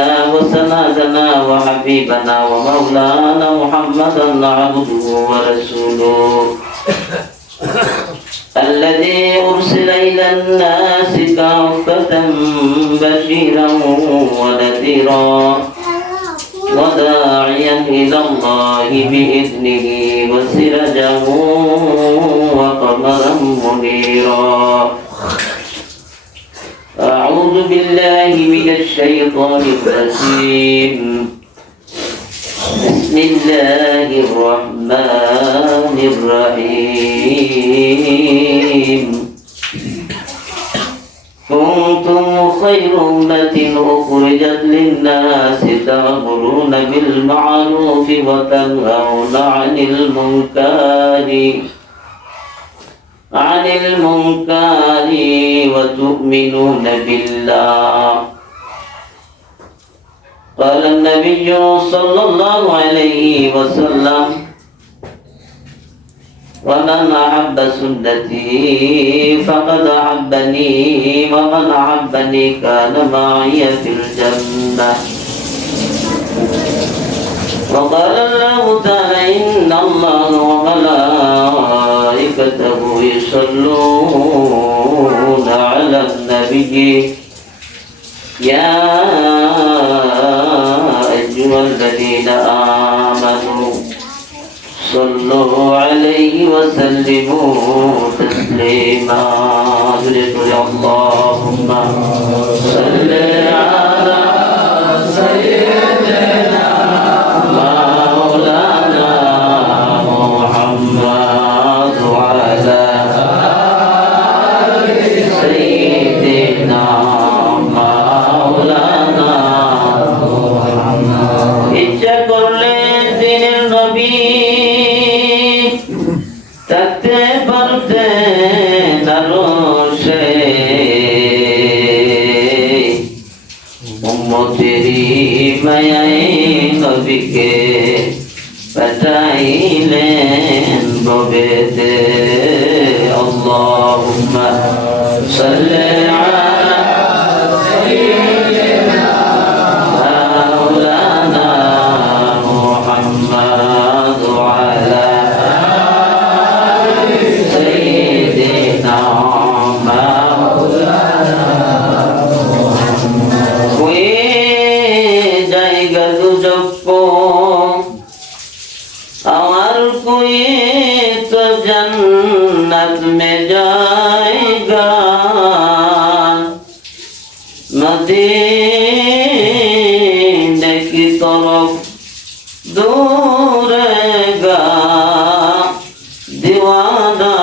وسندنا وحبيبنا ومولانا محمدا عبده ورسوله. الذي أرسل إلى الناس كافة بشيرا ونذيرا وداعيا إلى الله بإذنه وسراجا وقمرا منيرا. أعوذ بالله من الشيطان الرجيم. بسم الله الرحمن الرحيم. كنتم خير أمة أخرجت للناس تأمرون بالمعروف وتنهون عن المنكر. عن المنكر وتؤمنون بالله قال النبي صلى الله عليه وسلم ومن أحب سنتي فقد أحبني ومن أحبني كان معي في الجنة. وقال الله تعالى إن الله وملائكته يصلون على النبي. يا أيها الذين آمنوا صلوا عليه وسلموا تسليما. اللهم صل على سيدنا নবীকে পাঠাইলেন ববেতে দূরে গা দিওয়ানা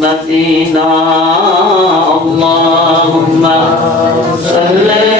মদিনা আল্লাহুম্মা সাল্লি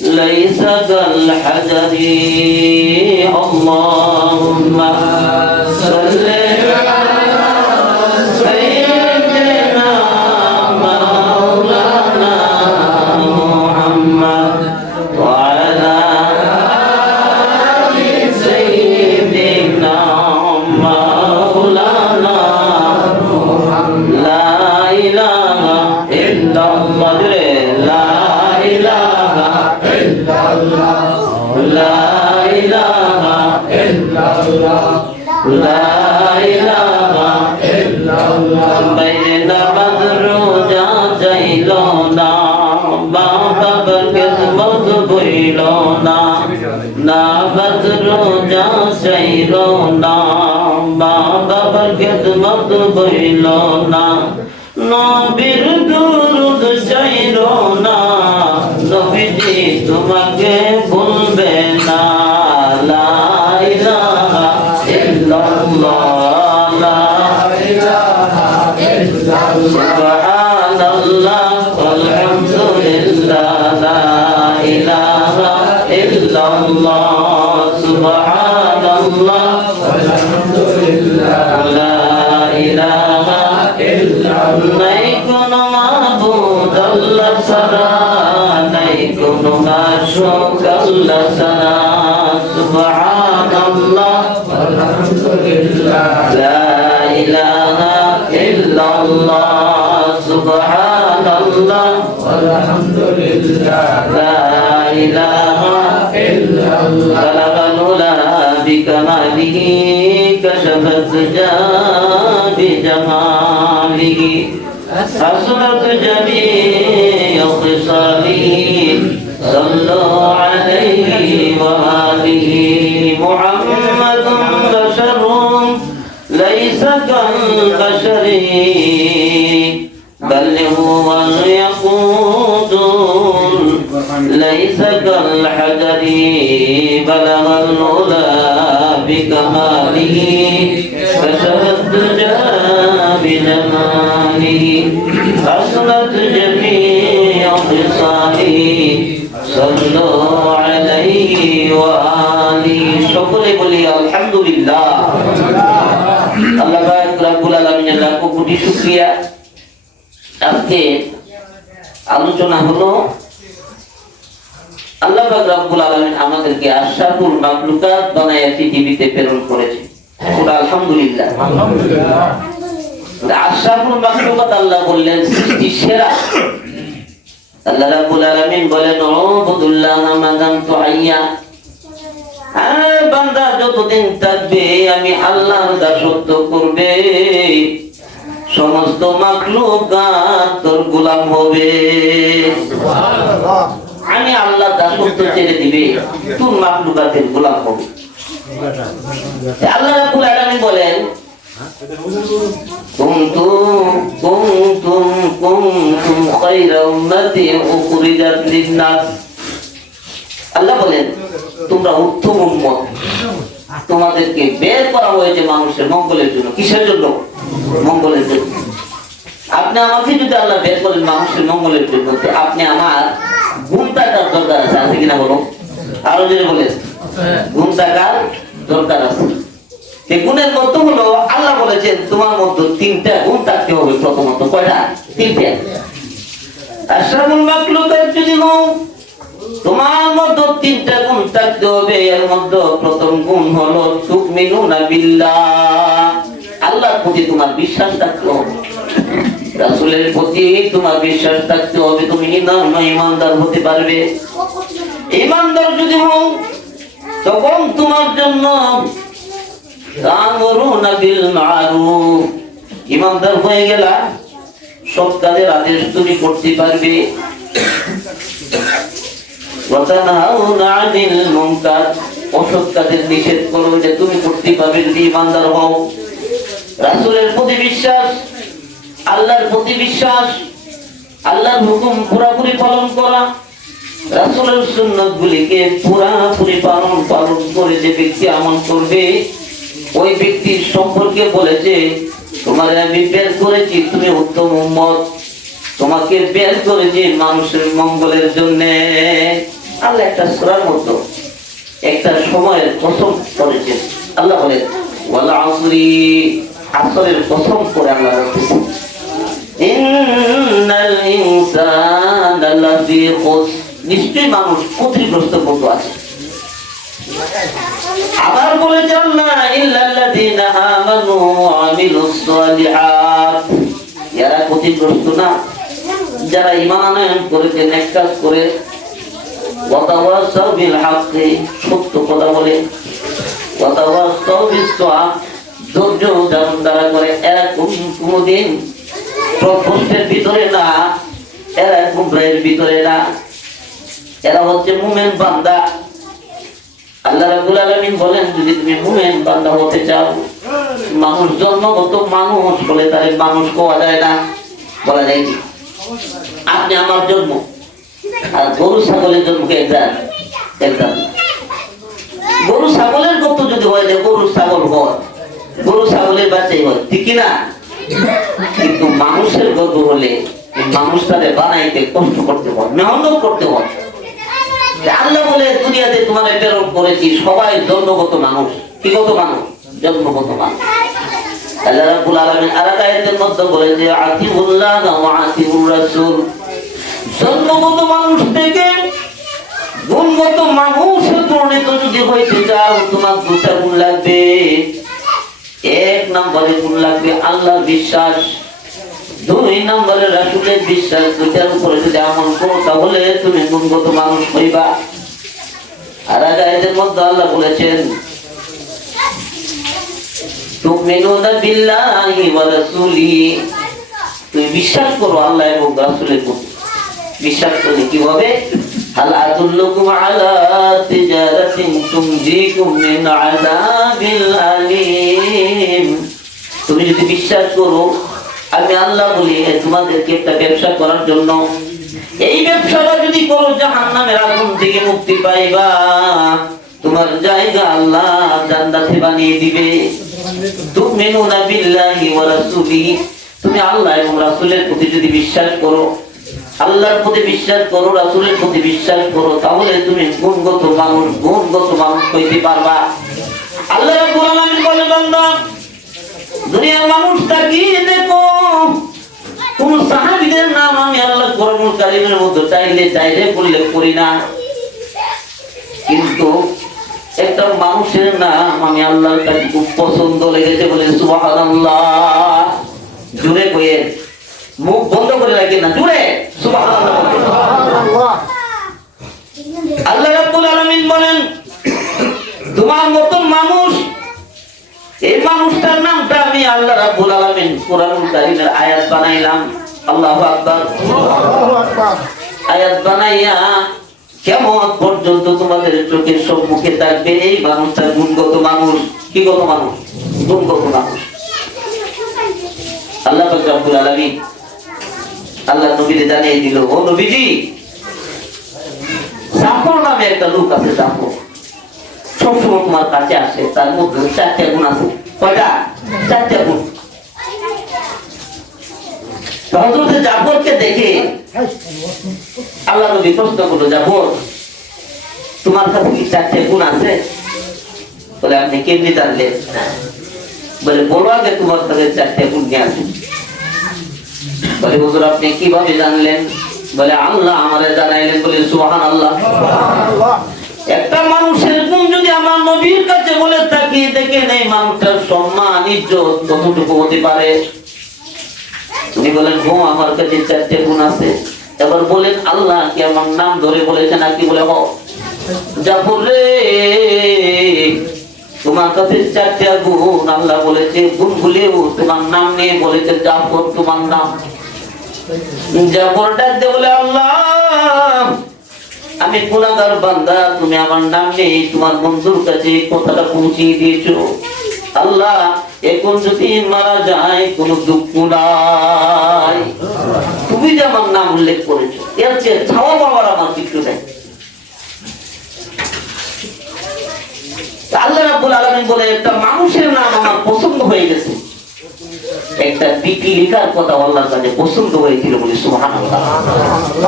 ليس كالحجر اللهم صل ছিল না না বদরোজা ছিল না মা বাবার খেদমত হইল না, নবীর দুরুদ ছিল না, নবীজি তোমাকে ভুলবে الله سبحان الله والحمد لله ولا إله إلا الله نيكون معبود الله سرا نيكون معشوق الله سرا بلغ العلا بكماله كشف الدجى بجماله حسنت جميع خصاله صلوا عليه وآله محمد بشر ليس كالبشر بل هو اليقود ليس كالحجر بلغ العلا بكماله كشف الدجى بجماله حسنت جميع خصاله صلوا عليه وآله شكر বলি আলহামদুলিল্লাহ আল্লাহ পাক রব্বুল আলামিনের লাখ কোটি শুকরিয়া আজকে আলোচনা হলো আল্লাহ পাক রব্বুল আলামিন আমাদেরকে আশরাফুল মাখলুকাত বানায় পৃথিবীতে প্রেরণ করেছে। ওটা আলহামদুলিল্লাহ। আশরাফুল মাখলুকাত আল্লাহ বললেন সৃষ্টি সেরা। আল্লাহ রাব্বুল আলামিন বলেন উবুদুল্লাহ মাদাম তুআইয়া আর বান্দা যতদিন থাকবে আমি আল্লাহর দাসত্ব করবে। সমস্ত মাখলুকাত তোর গোলাম হবে। আমি আল্লাহ দাসত্ব ছেড়ে দিবে তোর মাখলুকাতের গোলাম হবে। আল্লাহ রাব্বুল আলামিন বলেন তোমাদেরকে বের করা হয়েছে মানুষের মঙ্গলের জন্য। কিসের জন্য? মঙ্গলের জন্য। আপনি আমাকে যদি আল্লাহ বের করেন মানুষের মঙ্গলের জন্য আপনি আমার গুণ থাকার দরকার আছে আছে কিনা বলো? আরও যদি বলেন গুণ থাকার দরকার আছে। গুণের মধ্যে হলো, আল্লাহ বলেছেন, তোমার মধ্যে তিনটা গুণ থাকতে হবে প্রথমত। কয়টা? তিনটা। আশরাফুল মাখলুকাত যদি হও, তোমার মধ্যে তিনটা গুণ থাকতে হবে। এর মধ্যে প্রথম গুণ হলো, তুমিনুনা বিল্লাহ। আল্লাহর প্রতি তোমার বিশ্বাস থাকতে হবে। রাসুলের প্রতি তোমার বিশ্বাস থাকতে হবে, তুমি নির্ধর্ম ইমানদার হতে পারবে। ইমানদার যদি হও, তখন তোমার জন্য ইমানদার হয়ে গেলা সব কাজের আদেশ তুমি করতে পারবে। অসৎ কাজের নিষেধ করো যে তুমি করতে পারবে যদি ইমানদার হও। রাসুলের প্রতি বিশ্বাস আল্লাহর প্রতি বিশ্বাস, আল্লাহর হুকুম পুরাপুরি পালন করা, রাসূলের সুন্নাত গুলিকে পুরাপুরি পালন পালন করে যে ব্যক্তি আমল করবে, ওই ব্যক্তির সম্পর্কে বলেছে, তোমার আমি বের করেছি, তুমি উত্তম উম্মত। তোমাকে বের করেছি মানুষের মঙ্গলের জন্য। আল্লাহ একটা সূরার মতো, একটা সময়ের কসম করেছে। আল্লাহ বলেন, ওয়ালা আসরি, আসরের কসম করে আল্লাহ বলতেছে। নিশ্চয়ই মানুষ ক্ষতিগ্রস্ত করতে আছে। আবার বলেছে আল্লাহ ইল্লাল্লাযীনা আমানু ওয়া যারা ক্ষতিগ্রস্ত না, যারা ঈমান আনয়ন করেছে, নেক কাজ করে ওয়াতাওয়াসাউ সত্য কথা বলে ওয়াতাওয়াসাউ বিস সাবর ধৈর্য ধারণ দ্বারা করে এরা কোন- কোনদিন প্রকোষ্ঠের ভিতরে না, এরা গুমরাহের ভিতরে না। এরা হচ্ছে মুমেন বান্দা। আল্লাহ রাব্বুল আলামিন বলেন, যদি তুমি মুমিন বান্দা হতে চাও, মানুষ জন্মগত মানুষ বলে তারে মানুষ কোয়া যায় না? বলা যায় কি আপনি আমার জন্ম আর গরু ছাগলের জন্ম কে একজাত একজাত গরু ছাগলের গত যদি হয় গরু ছাগল হয়। গরু ছাগলের বাচ্চাই হয়। ঠিক না? কিন্তু মানুষের গর্ব হলে এই মানুষটারে বানাইতে কষ্ট করতে হয় মেহনত করতে হয় আল্লাহ বলে, দুনিয়াতে তোমার প্রেরণ করেছি, সবাই জন্মগত মানুষ। কিগত মানুষ? মানুষ। জন্মগত মানুষ থেকে গুণগত মানুষে পরিণত যদি হইতে চাও, তোমার দুটা গুণ লাগবে। নম্বরে গুণ লাগবে আল্লাহ বিশ্বাস। দুই নম্বরে রাসুলের বিশ্বাস দুটার উপরে যদি করো, তাহলে তুমি গুণগত মানুষ হইবা। আর মধ্যে আল্লাহ বলেছেন বিশ্বাস করো আল্লাহ এবং বিশ্বাস করলে কি হবে? হাল আদুল্লুকুম আলা তিজারাতিন তুমজিকুম মিন আযাবিল আলিম তুমি যদি বিশ্বাস করো, আমি আল্লাহ বলি তোমাদেরকে একটা ব্যবসা করার জন্য। এই ব্যবসাটা যদি করো, জাহান্নামের আগুন থেকে মুক্তি পাইবা। তোমার জায়গা আল্লাহ জান্নাতে বানিয়ে দিবে। তুমিনুনা বিল্লাহি ওয়া রাসূলিহি তুমি আল্লাহ এবং রাসূলের প্রতি যদি বিশ্বাস করো আল্লাহর প্রতি বিশ্বাস করো, রাসূলের প্রতি বিশ্বাস করো, তাহলে তুমি গুণগত মানুষ গুণগত মানুষ হইতে পারবা। আল্লাহ দুনিয়ার মানুষ তাকিয়ে দেখো, কোন সাহাবীদের নাম আমি আল্লাহ কোরআনুল কারীমের মধ্যে চাইলে চাইলে উল্লেখ করি না। কিন্তু একটা মানুষের নাম আমি আল্লাহর কাছে খুব পছন্দ লেগেছে বলে সুবহানাল্লাহ। জুড়ে কয়ে মুখ বন্ধ করে রাখি না জুড়ে আল্লাহ রাব্বুল আলামিন বলেন তোমার মতন মানুষ এই মানুষটার নামটা আমি আল্লাহ রাব্বুল আলামিন কোরআনুল কারীমের আয়াত বানাইলাম। আল্লাহু আকবার। আয়াত বানাইয়া কেমন পর্যন্ত তোমাদের চোখের সম্মুখে থাকবে? এই মানুষটা গুণগত মানুষ কি গত মানুষ? গুণগত মানুষ। আল্লাহ রব্বুল আলামিন আল্লাহ জানিয়ে দিল, ও নবীজি, জাফর নামে একটা লোক আছে জাফর। সবসময় তোমার কাছে আসে, তার মধ্যে চারটে গুণ আছে। কয়টা? গুণ। জাফরকে দেখে আল্লাহ নবী প্রশ্ন করল, জাফর, তোমার কাছে কি চারটে গুণ আছে? বলে, আপনি কেমনি জানলেন? বলে, বলো আগে তোমার কাছে চারটে গুণ নিয়ে বলে, হুজুর, আপনি কীভাবে জানলেন? বলে, আল্লাহ আমারে জানাইলেন বলে সুবহান আল্লাহ একটা মানুষের গুণ যদি আমার নবীর কাছে বলে থাকি, দেখে নেই মানুষটার সম্মান, ইজ্জত কতটুকু হতে পারে? উনি বলেন গো আমার কাছে চারটে গুণ আছে। এবার বলেন, আল্লাহ কি আমার নাম ধরে বলেছে নাকি? বলে, হো। জাফর রে, তোমার কাছে চারটে গুণ আল্লাহ বলেছে। গুণ ভুলেও তোমার নাম নিয়ে বলেছে, জাফর তোমার নাম। জাফর ডাকতে বলে, আল্লাহ, আমি গুণাগার বান্দা, তুমি আমার নাম নেই, তোমার বন্ধুর কাছে কথাটা পৌঁছিয়ে দিয়েছ। আল্লাহ, এখন যদি মারা যায়, কোনো দুঃখ নাই। তুমি যে আমার নাম উল্লেখ করেছ, এর চেয়ে ছাওয়া পাওয়ার আমার কিছু নেই। আল্লাহ রাব্বুল আলামিন বলে, একটা মানুষের নাম আমার পছন্দ হয়ে গেছে। একটা লেখার কথা আল্লাহর কাছে পছন্দ হয়েছিল বলে সুবহানাল্লাহ।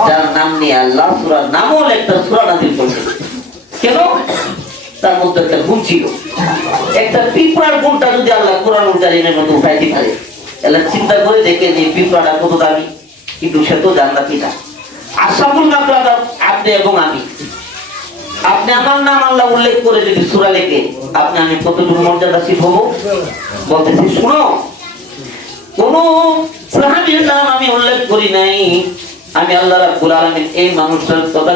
যার নাম নিয়ে আল্লাহ সূরার একটা সূরা করেছেন কেন? তার মধ্যে একটা গুণ ছিল। একটা পিঁপড়ার গুণটা যদি আল্লাহ কারীমের মধ্যে উঠাইতে পারে তাহলে চিন্তা করে দেখে যে পিঁপড়াটা কত দামি, কিন্তু সে তো জান্নাতি না। আশাফুল মাকলাদা আপনি এবং আমি। আপনি আমার নাম আল্লাহ উল্লেখ করে যদি সূরা লেখে আপনি আমি কতটুকু মর্যাদাশীল হব? বলতেছি, শুনো কোন সাহাবীর নাম আমি উল্লেখ করি নাই। আমি আল্লাহ রাব্বুল আলামিন এই মানুষটার কথা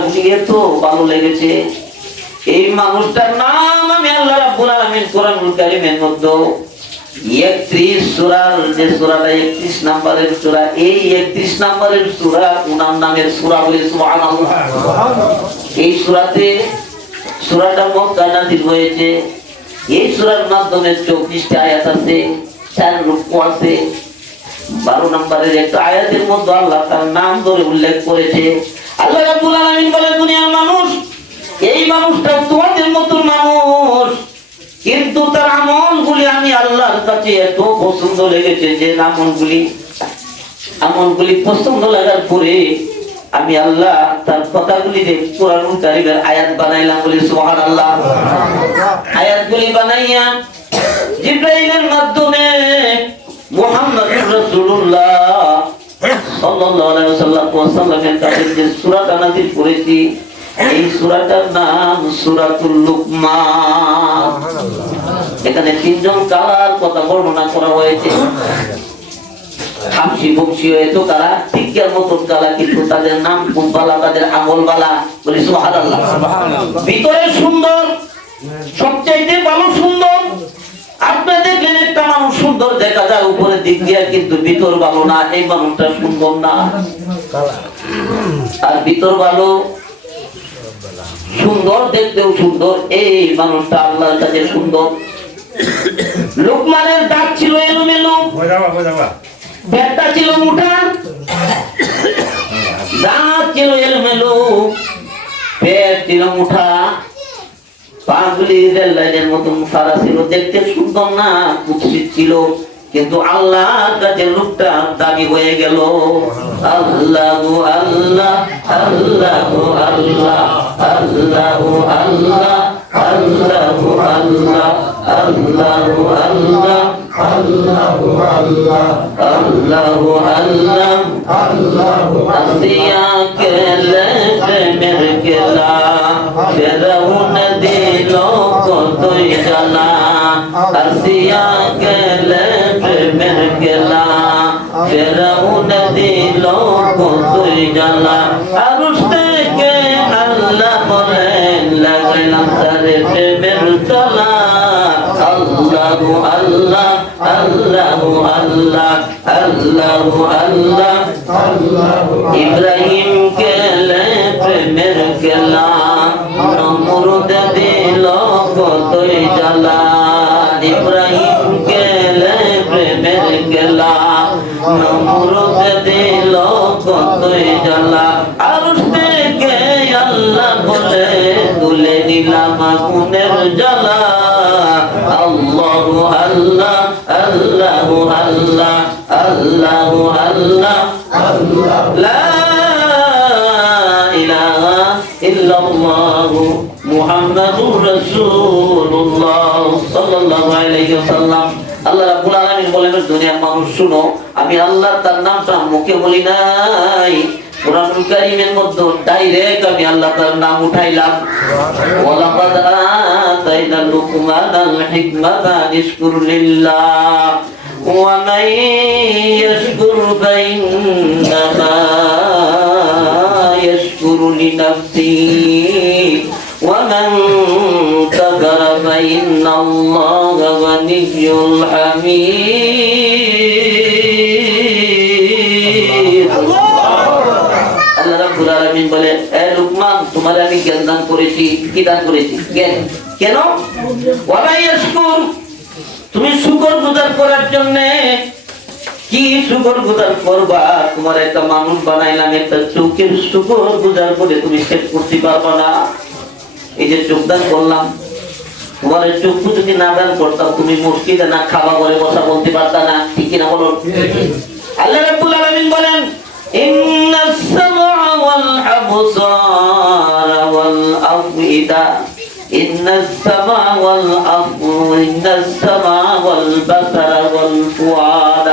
তো ভালো লেগেছে। এই মানুষটার নাম আমি আল্লাহ রাব্বুল আলামিন মধ্যে 31 সূরার যে সূরাটা 31 নম্বরের সূরা, এই 31 নম্বরের সূরা উনার নামের সূরা বলে সুবহানাল্লাহ। এই সূরাতে সূরাটা মক্কা নাযিল হয়েছে। এই সূরার মাধ্যমে 24টা আয়াত আছে, চার রূপ আছে বারো নম্বরের একটা আয়াতের মধ্যে আল্লাহ তার নাম ধরে উল্লেখ করেছে। আল্লাহ রাব্বুল আলামিন বলে দুনিয়ার মানুষ এই মানুষটা তোমাদের মতো মানুষ। কিন্তু তার আমলগুলি আমি আল্লাহর কাছে এত পছন্দ লেগেছে যে আমলগুলি আমলগুলি পছন্দ লাগার পরে আমি আল্লাহ তার কথাগুলি যে কোরআন কারিমের আয়াত বানাইলাম বলি সুবহানাল্লাহ। আয়াতগুলি বানাইয়া জিব্রাইলের মাধ্যমে মুহাম্মদুর রাসূলুল্লাহ সাল্লাল্লাহু আলাইহি ওয়াসাল্লাম ওয়াসাল্লামের কাছে যে সূরাটা নাযিল করেছি এই সূরাটার নাম সূরাতুল লুকমান। এখানে তিনজন কথা বর্ণনা করা হয়েছে। হামসি বংশী হয়তো তারা টিকিয়ার মতন কালা কিন্তু তাদের নাম খুব বালা তাদের বালা বলি সুবহানাল্লাহ। ভিতরে সুন্দর সবচাইতে ভালো সুন্দর আপনি দেখলেন একটা মানুষ সুন্দর দেখা যায় উপরের দিক দিয়ে কিন্তু ভিতর ভালো না এই মানুষটা সুন্দর না। আর ভিতর ভালো সুন্দর দেখতেও সুন্দর এই মানুষটা আল্লাহর কাছে সুন্দর। লোকমানের দাঁত ছিল এলোমেলো। পেটটা ছিল মোটা। দাঁত ছিল এলোমেলো। পেট ছিল মুঠা পাগলি রেল লাইনের মতন ছিল দেখতে সুন্দর না, কুৎসিত ছিল। কিন্তু আল্লাহর কাছে লোকটা দাবি হয়ে গেল। আল্লাহ আল্লাহ আল্লাহ আল্লাহ আল্লাহ আল্লাহ আল্লাহ আল্লাহ আল্লাহ আল্লাহ আল্লাহ আল্লাহ আসিয়া কেলে প্রেমের কেলা ফেরাউন দিল কতই জ্বালা আরুষ থেকে আল্লাহ বলেন লাগাইলাম তারে প্রেমের তলা আল্লাহ আল্লাহ আল্লাহ আল্লাহ আল্লাহ আল্লাহ। ইব্রাহিম কেলে প্রেমের কেলা নমরুদ আগুনের জ্বালা। আল্লাহ আল্লাহ আল্লাহ আল্লাহ আল্লাহ আল্লাহ। লা ইলাহা ইল্লাল্লাহ মুহাম্মাদুর রাসূলুল্লাহ সাল্লাল্লাহু আলাইহি ওয়াসাল্লাম। আল্লাহ রাব্বুল আলামিন বলেন দুনিয়ার মানুষ, শুনো, আমি আল্লাহ, তার নামটা মুখে বলি নাই। কোরআনুল কারীমের মধ্যে ডাইরেক্ট আমি আল্লাহ তাআলার নাম উঠাইলাম। ওয়ালাকাদ আতাইনা লুকমানাল হিকমাতা নিশকুর লিল্লাহ। ওয়া মান ইয়াশকুর ফাইন্নামা ইয়াশকুরু লিনাফসিহি ওয়া মান কাফারা ফাইন্নাল্লাহা গানিয়্যুল হামিদ। রাব্বুল আলামিন বলে এ লুকমান তোমার আমি জ্ঞান দান করেছি কি দান করেছি? জ্ঞান। কেন? ওয়ালা ইয়াশকুর। তুমি শুকর গুজার করার জন্য কি শুকর গুজার করবা? তোমার একটা মানুষ বানাইলাম একটা চোখের শুকর গুজার করে তুমি শেষ করতে পারবা না। এই যে যোগদান করলাম তোমার চক্ষু যদি না দান করতাম তুমি মুশকিলে না খাওয়া করে বসা বলতে পারতা না ঠিক কিনা বলো? আল্লাহ রাব্বুল আলামিন বলেন إن السمع والأبصار والأفئدة إن السمع والأفئدة إن السمع والبصر والفؤاد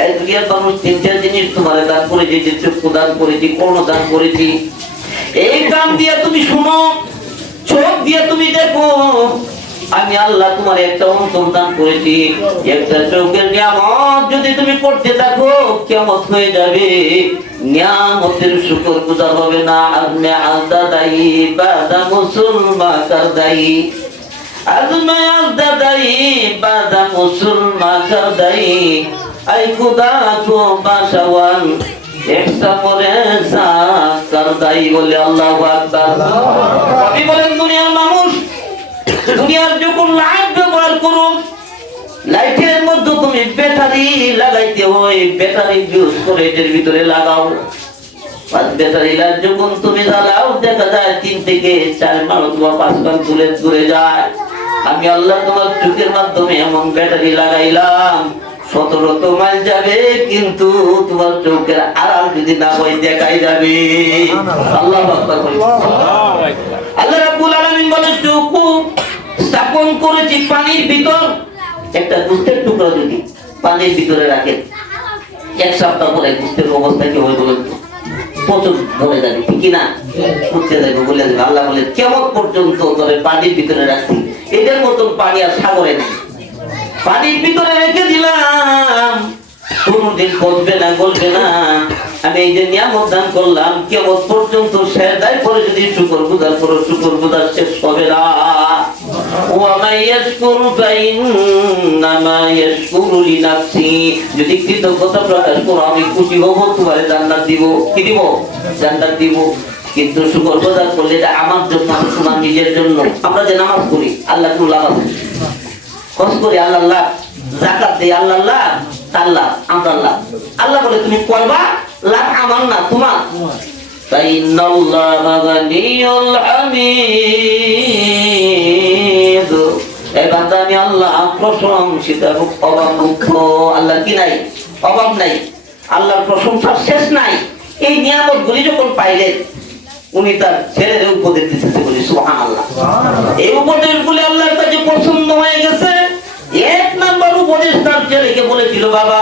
আজকে মানুষ তিনটা জিনিস তোমার দান করেছি যে চক্ষু দান করেছি কর্ণ দান করেছি এই কান দিয়ে তুমি শুনো চোখ দিয়ে তুমি দেখো আমি আল্লাহ তোমার একটা অন্তর দান করেছি। একটা চোখের নিয়ামত যদি তুমি করতে থাকো কেমন হয়ে যাবে। নিয়ামতের শুকর গুজার হবে না। আজমে আজদা দায়ী বাদা মুসলমান কার দায়ী। আজমে আজদা দায়ী বাদা মুসলমান কার দায়ী। আই খুদা কো বাসাওয়ান একসা মরে কার দায়ী বলে আল্লাহু আকবার। কবি বলেন দুনিয়ার মানুষ দুনিয়ার যখন লাইট ব্যবহার করো লাইটের মধ্যে তুমি ব্যাটারি লাগাইতে হয় ব্যাটারি ইউজ করে এটার ভিতরে লাগাও। ব্যাটারি লাইট যখন তুমি জ্বালাও দেখা যায় তিন থেকে চার মাস অথবা পাঁচ মাস দূরে দূরে যায়। আমি আল্লাহ তোমার চোখের মাধ্যমে এমন ব্যাটারি লাগাইলাম শত শত মাইল যাবে কিন্তু তোমার চোখের আড়াল যদি না হয় দেখাই যাবে। আল্লাহ আল্লাহ রাব্বুল আলামিন বলে চক্ষু স্থাপন করেছি পানির ভিতর। একটা গুস্তের টুকরা যদি পানির ভিতরে রাখেন, এক সপ্তাহ পরে গুস্তের অবস্থা কি হয়ে বলেন? প্রচুর মরে যাবে, ঠিক না উঠতে বলে যাবে, আল্লাহ বলে, কেমন পর্যন্ত পানির ভিতরে রাখছি? এদের মতন পানি আর সাগরে নেই। পানির ভিতরে রেখে দিলাম। কোনদিন না বলবে না। আমি এই যে নিয়ামত দান করলাম, কেমন পর্যন্ত শেষদায় পরে যদি শুকর গুজার করো শুকর গুজার শেষ হবে না। ওয়ামাই ইয়াশকুরু ফাইন্নামা ইয়াশকুরু লিনাফসি যদি কৃতজ্ঞতা প্রকাশ করো আমি খুশি হব তোমার জান্নাত দিব কি দিব জান্নাত দিব কিন্তু শুকর গুজার করলে এটা আমার জন্য আমি তোমার নিজের জন্য আমরা যে নামাজ পড়ি আল্লাহ কোনো লাভ আছে খরচ করি আল্লাহ আল্লাহ জাকাত দেই আল্লাহ আল্লাহ আল্লাহ আমরা আল্লাহ আল্লাহ বলে তুমি করবা লাভ আমার না তোমার فإن الله غني حميد এই বান্দা আমি আল্লাহ প্রশংসিত এবং অভাব মুক্ত আল্লাহ কি নাই অভাব নাই আল্লাহর প্রশংসার শেষ নাই এই নিয়ামত গুলি যখন পাইলেন উনি তার ছেলের উপদেশ দিতেছে বলি সুহান আল্লাহ এই উপদেশ গুলি আল্লাহর কাছে পছন্দ হয়ে গেছে এক নাম্বার উপদেশ তার ছেলেকে বলেছিল বাবা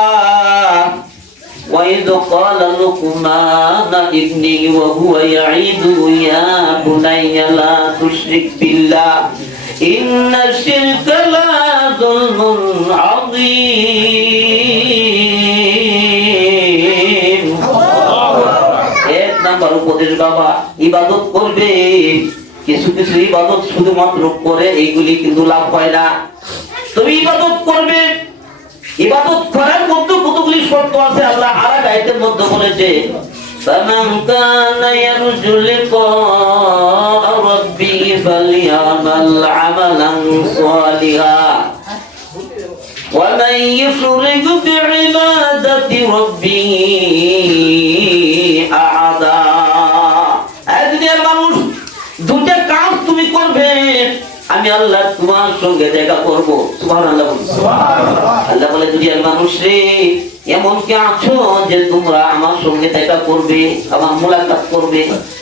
وإذ قال لقمان ابنه وهو يعيده يا بني لا تشرك بالله إن الشرك لا ظلم عظيم এক নাম্বার উপদেশ বাবা ইবাদত করবে কিছু কিছু ইবাদত শুধুমাত্র করে এইগুলি কিন্তু লাভ হয় না তুমি ইবাদত করবে ইবাদত করার মধ্যে কতগুলি শর্ত আছে আল্লাহ আর এক আয়াতের মধ্যে বলেছে فمن كان يرجو لقاء তোমার সঙ্গে দেখা করব। সুবহানাল্লাহ বলুন। আল্লাহ বলে দুনিয়ার মানুষ রে এমন কি আছো যে তোমরা আমার সঙ্গে দেখা করবে আমার মোলাকাত করবে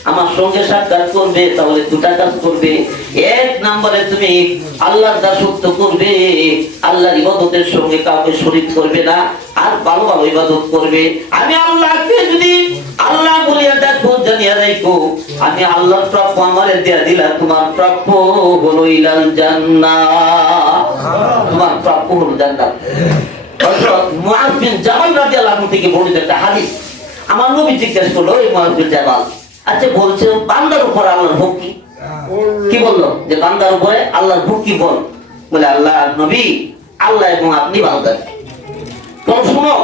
আমার সঙ্গে সাক্ষাৎ করবে তাহলে দুটা কাজ করবে। এক নম্বরে তুমি আল্লাহর দাসত্ব করবে আল্লাহর ইবাদতের সঙ্গে কাউকে শরীক করবে না আর ভালো ভালো ইবাদত করবে। আমি আল্লাহকে যদি আল্লাহ বলিয়া দেখো জানিয়া দেখো আমি আল্লাহর প্রাপ্য আমারে দেয়া দিলা তোমার প্রাপ্য হলো ইলাল জান্নাত। তোমার প্রাপ্য হলো জান্নাত। হযরত মুআজ বিন জাবাল রাদিয়াল্লাহু আনহু থেকে বর্ণিত একটা হাদিস। আমার নবী জিজ্ঞেস করল এই মুআজ বিন জাবাল আচ্ছা বলছে বান্দার উপর আল্লাহর হক কি? কি বলল? যে বান্দার উপরে আল্লাহর কি বল? বলে আল্লাহ নবী আল্লাহ এবং আপনি বান্দার। তো শুনো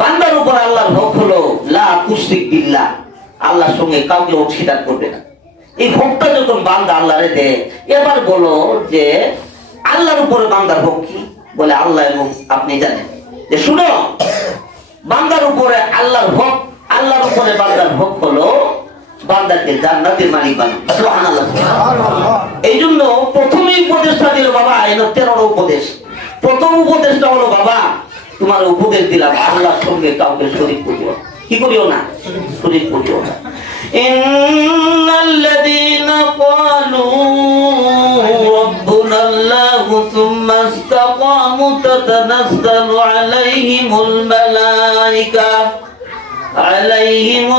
বান্দার উপর আল্লাহর হক হলো, লা তুশরিক বিল্লাহ। আল্লাহর সঙ্গে কাউকে অংশীদার করবে না। এই হকটা যখন বান্দা আল্লাহরে দেয়, এবার বলো যে, আল্লাহর উপরে বান্দার হক কি? বলে আল্লাহ এবং আপনি জানেন। যে শুনো, বান্দার উপরে আল্লাহর হক আল্লাহর উপরে বান্দার হক হলো বান্দাকে জান্নাতের মালিক এই জন্য প্রথমেই উপদেশটা দিল বাবা এর তেরোটা উপদেশ। প্রথম উপদেশটা হলো বাবা তোমার উপদেশ দিলাম আল্লাহর সঙ্গে কাউকে শরীক করিও না। কি করিও না শরীক করিও না إن الذين قالوا ربنا الله ثم استقاموا تتنزل عليهم الملائكة عليهم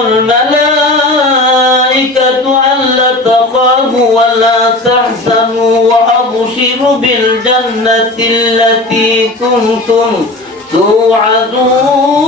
الملائكة ألا تخافوا ولا تحزنوا وأبشروا بالجنة التي كنتم توعدون.